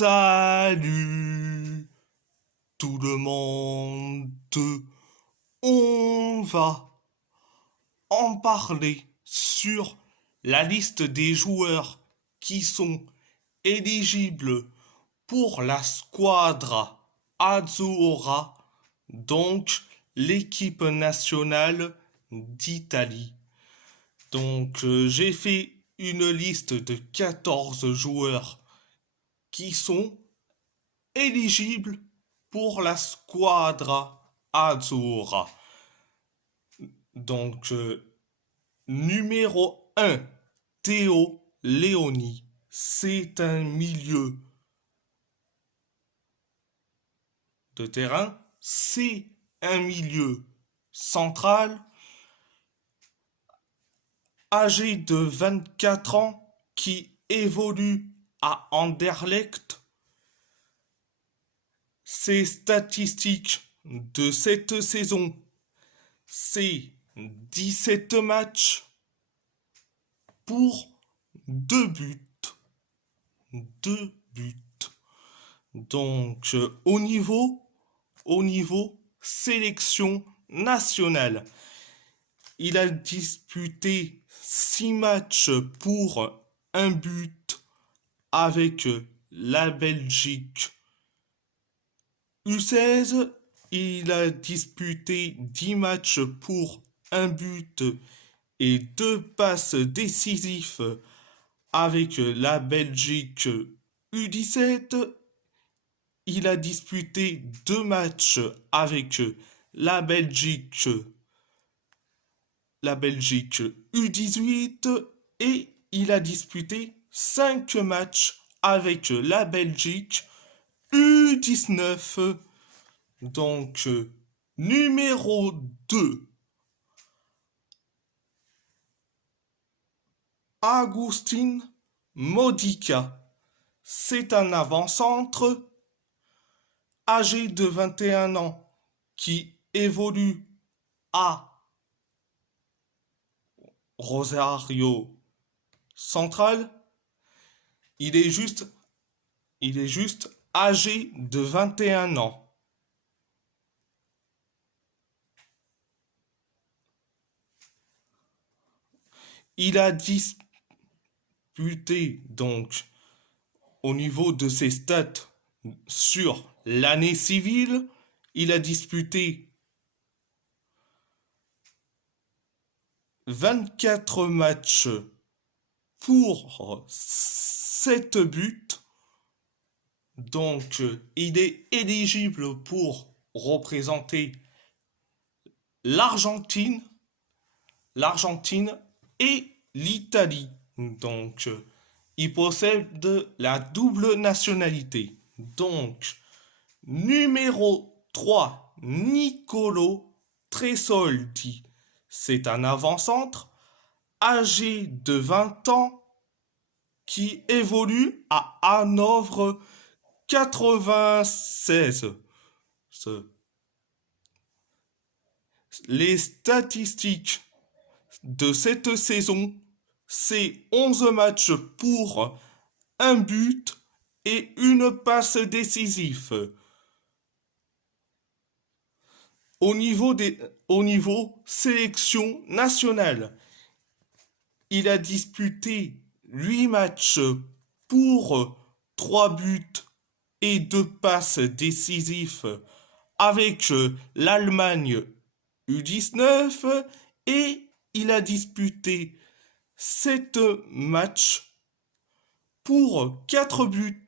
Salut tout le monde, on va en parler sur la liste des joueurs qui sont éligibles pour la squadra Azzurra, donc l'équipe nationale d'Italie. J'ai fait une liste de 14 joueurs qui sont éligibles pour la squadra Azzurra. Donc, numéro 1, Théo Léoni. C'est un milieu de terrain. C'est un milieu central âgé de 24 ans qui évolue à Anderlecht. Ses statistiques de cette saison, c'est 17 matchs pour 2 buts. 2 buts. Donc, au niveau sélection nationale, il a disputé 6 matchs pour 1 but avec la Belgique. U16, il a disputé 10 matchs pour 1 but et 2 passes décisives avec la Belgique U17. Il a disputé 2 matchs avec la Belgique U18 et il a disputé 5 matchs avec la Belgique U19. Donc, numéro 2, Agustin Modica. C'est un avant-centre âgé de 21 ans qui évolue à Rosario Central. Il est juste âgé de 21 ans. Il a disputé donc au niveau de ses stats sur l'année civile, il a disputé 24 matchs pour 7 buts. Donc, il est éligible pour représenter l'Argentine et l'Italie. Donc, il possède la double nationalité. Donc, numéro 3, Nicolo Tresoldi. C'est un avant-centre âgé de 20 ans qui évolue à Hanovre 96. Les statistiques de cette saison, c'est 11 matchs pour 1 but et 1 passe décisive. Au niveau sélection nationale, il a disputé 8 matchs pour 3 buts et 2 passes décisives avec l'Allemagne U19 et il a disputé 7 matchs pour 4 buts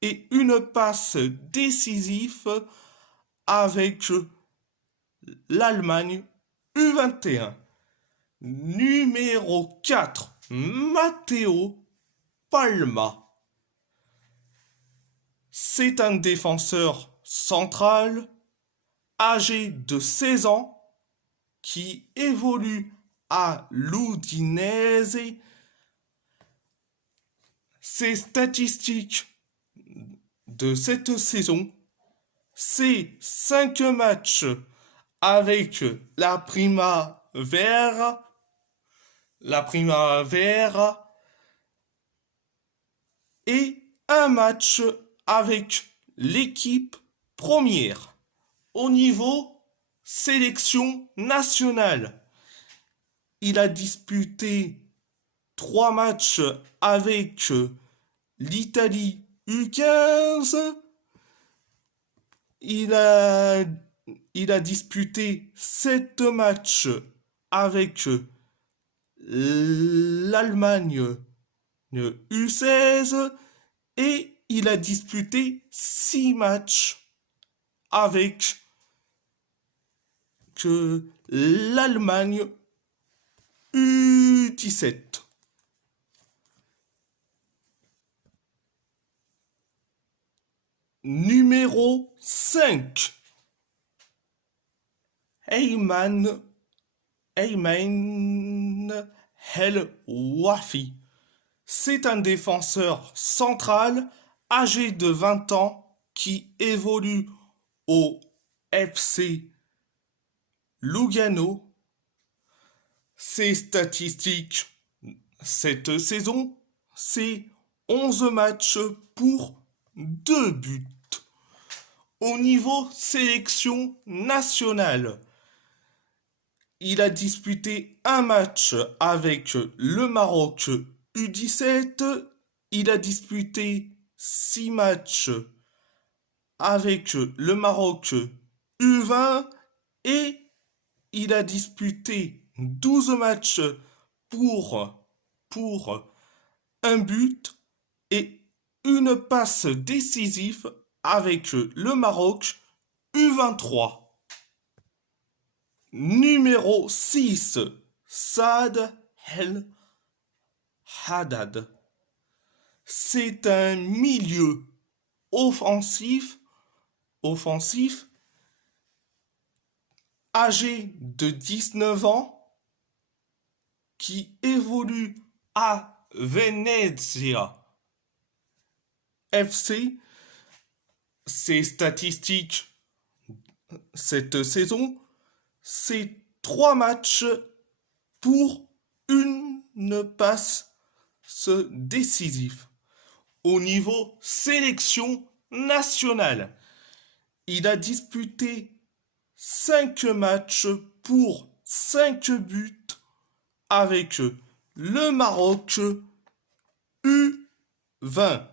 et 1 passe décisive avec l'Allemagne U21. Numéro 4, Matteo Palma. C'est un défenseur central âgé de 16 ans qui évolue à l'Udinese. Ses statistiques de cette saison, c'est 5 matchs avec la Primavera et 1 match avec l'équipe première. Au niveau sélection nationale, il a disputé 3 matchs avec l'Italie U15. Il a disputé 7 matchs avec l'Allemagne U16 et il a disputé 6 matchs avec l'Allemagne U17. Numéro 5. Ayman El Wafi. C'est un défenseur central âgé de 20 ans qui évolue au FC Lugano. Ses statistiques cette saison, c'est 11 matchs pour 2 buts. Au niveau sélection nationale, il a disputé un match avec le Maroc U17, il a disputé 6 matchs avec le Maroc U20 et il a disputé 12 matchs pour un but et une passe décisive avec le Maroc U23. Numéro 6, Saad El Haddad. C'est un milieu offensif âgé de 19 ans qui évolue à Venezia FC. Ses statistiques cette saison, c'est 3 matchs pour une passe décisive. Au niveau sélection nationale, il a disputé 5 matchs pour 5 buts avec le Maroc U20.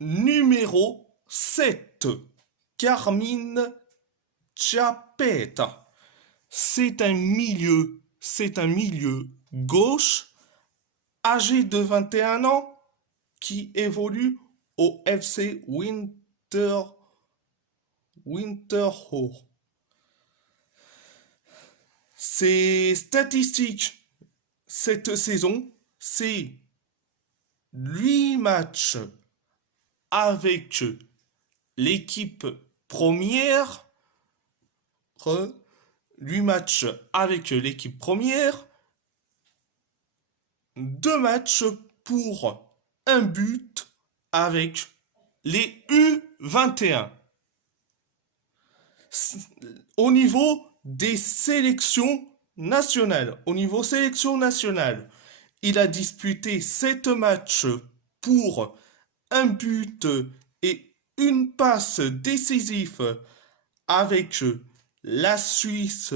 Numéro 7, Carmine Chiappetta. C'est un milieu gauche âgé de 21 ans qui évolue au FC Winterthur. Ses statistiques cette saison, c'est 8 matchs avec l'équipe première, 8 matchs avec l'équipe première, 2 matchs pour un but avec les U21. Au niveau des sélections nationales, il a disputé 7 matchs pour un but et une passe décisive avec la Suisse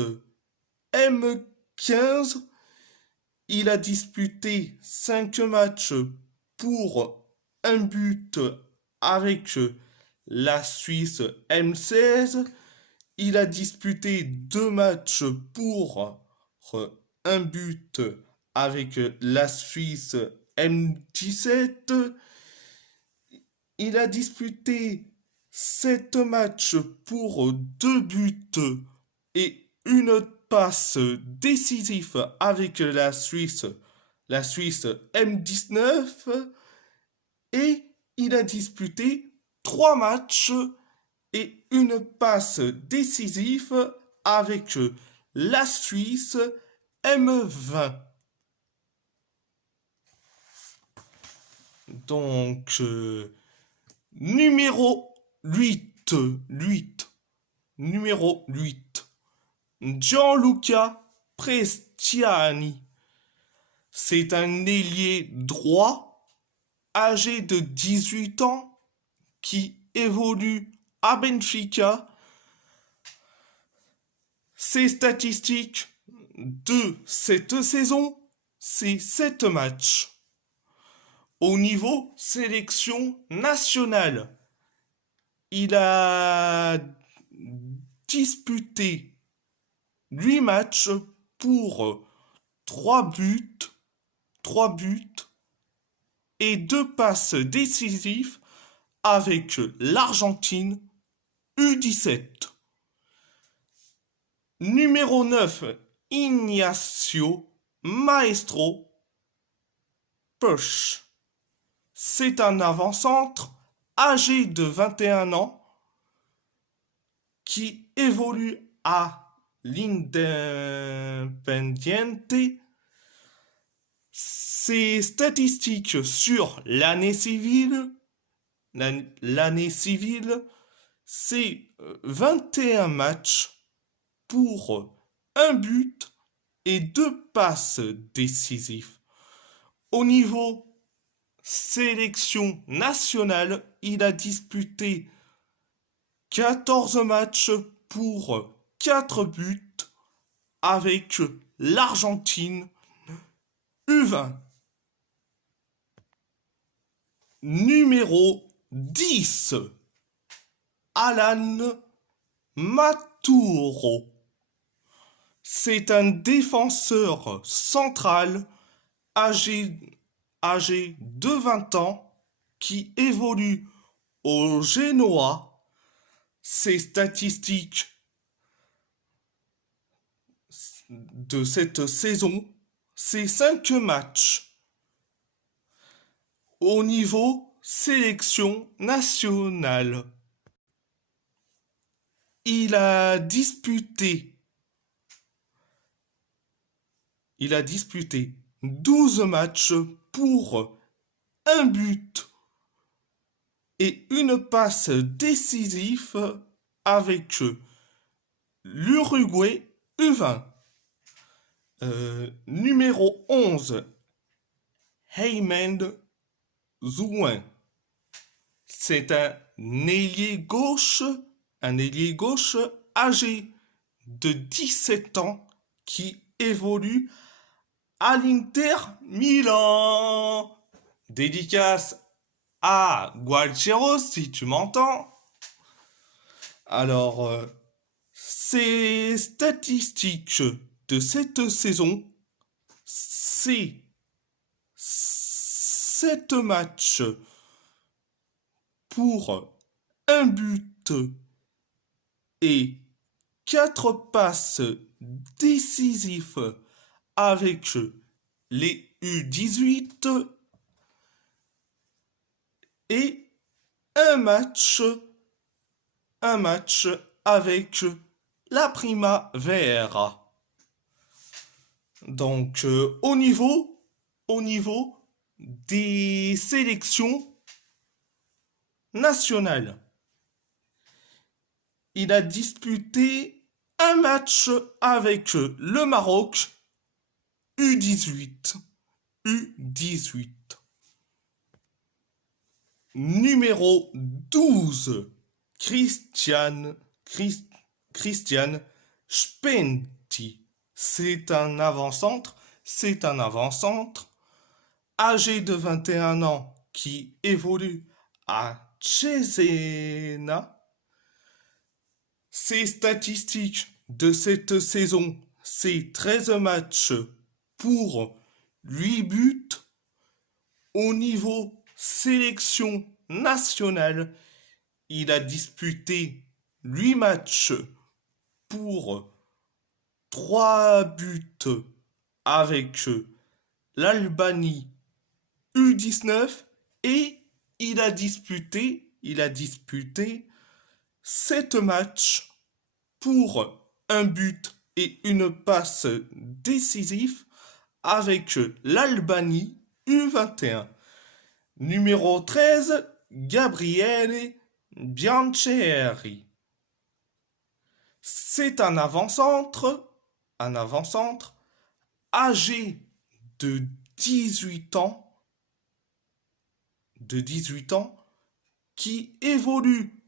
M15. Il a disputé 5 matchs pour un but avec la Suisse M16. Il a disputé 2 matchs pour un but avec la Suisse M17. Il a disputé 7 matchs pour 2 buts et une passe décisive avec la Suisse M19. Et il a disputé 3 matchs et une passe décisive avec la Suisse M20. Donc, numéro 8. Gianluca Prestiani. C'est un ailier droit âgé de 18 ans qui évolue à Benfica. Ses statistiques de cette saison, c'est 7 matchs. Au niveau sélection nationale, il a disputé 8 matchs pour 3 buts, 3 buts et 2 passes décisives avec l'Argentine U17. Numéro 9, Ignacio Maestro Push. C'est un avant-centre âgé de 21 ans qui évolue à l'Independiente. Ses statistiques sur l'année civile, c'est 21 matchs pour 1 but et 2 passes décisives. Au niveau sélection nationale, il a disputé 14 matchs pour 4 buts avec l'Argentine U20. Numéro 10, Alan Maturo. C'est un défenseur central âgé de 20 ans qui évolue au Genoa. Ses statistiques de cette saison, c'est 5 matchs. Au niveau sélection nationale, il a disputé 12 matchs pour 1 but et 1 passe décisive avec l'Uruguay U20. Numéro 11, Heyman Zouin. C'est un ailier gauche âgé de 17 ans qui évolue à l'Inter Milan. Dédicace à Gualtiero si tu m'entends. Alors, ces statistiques de cette saison, c'est 7 matchs pour 1 but et 4 passes décisives avec les U18 et un match avec la Primavera. Donc au niveau des sélections nationales, il a disputé un match avec le Maroc U18. Numéro 12, Christian Spenti. C'est un avant-centre âgé de 21 ans qui évolue à Cesena. Ses statistiques de cette saison, c'est 13 matchs pour 8 buts. Au niveau sélection nationale, il a disputé 8 matchs pour 3 buts avec l'Albanie U19 et il a disputé 7 matchs pour 1 but et 1 passe décisive avec l'Albanie U21. Numéro 13, Gabriele Biancheri. C'est un avant-centre âgé de 18 ans de 18 ans qui évolue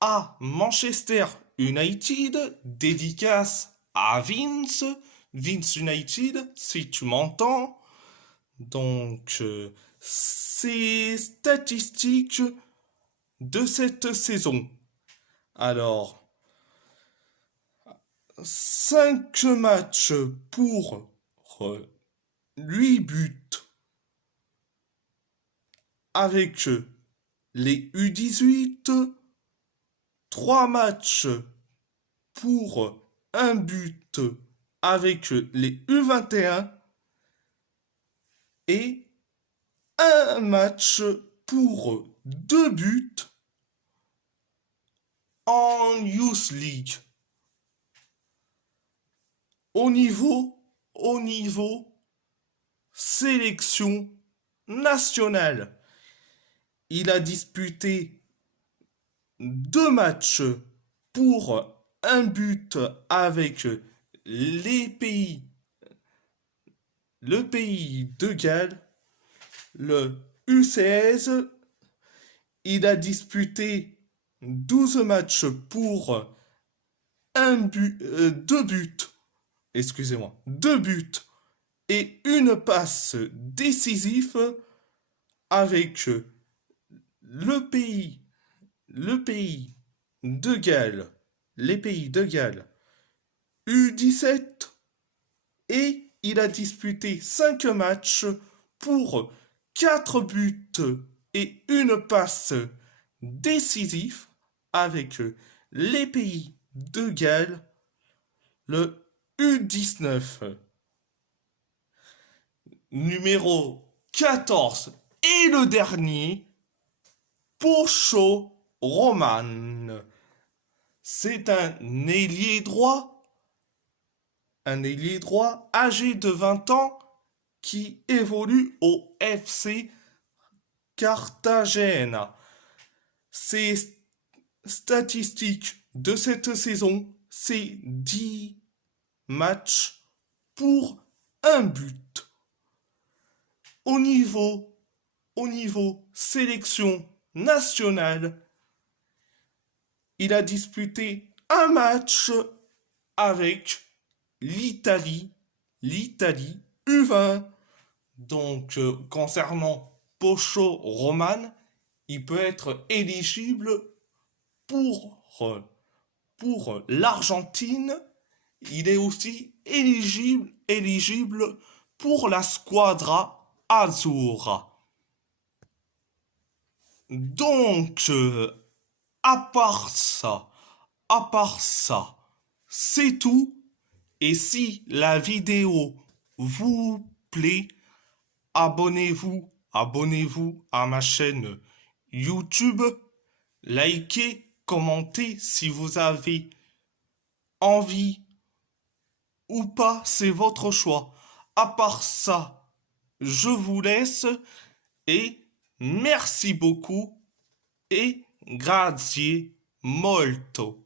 à Manchester United, dédicace à Vince United, si tu m'entends. Donc, ces statistiques de cette saison. Alors, 5 matchs pour 8 buts avec les U18, 3 matchs pour 1 but avec les U21 et un match pour 2 buts en Youth League. Au niveau sélection nationale, il a disputé 2 matchs pour 1 but avec le pays de Galles, le U16. Il a disputé 12 matchs pour 2 buts, excusez-moi, 2 buts et une passe décisive avec le pays de Galles, les pays de Galles U17, et il a disputé 5 matchs pour 4 buts et une passe décisive avec les pays de Galles, le U19. Numéro 14 et le dernier, Pocho Roman. C'est un ailier droit âgé de 20 ans qui évolue au FC Cartagena. Ses statistiques de cette saison, c'est 10 matchs pour 1 but. Au niveau sélection nationale, il a disputé un match avec l'Italie U20. Donc, concernant Pocho Roman, il peut être éligible pour l'Argentine. Il est aussi éligible pour la Squadra Azzurra. Donc, à part ça, c'est tout. Et si la vidéo vous plaît, abonnez-vous à ma chaîne YouTube, likez, commentez si vous avez envie ou pas, c'est votre choix. À part ça, je vous laisse et merci beaucoup et grazie molto.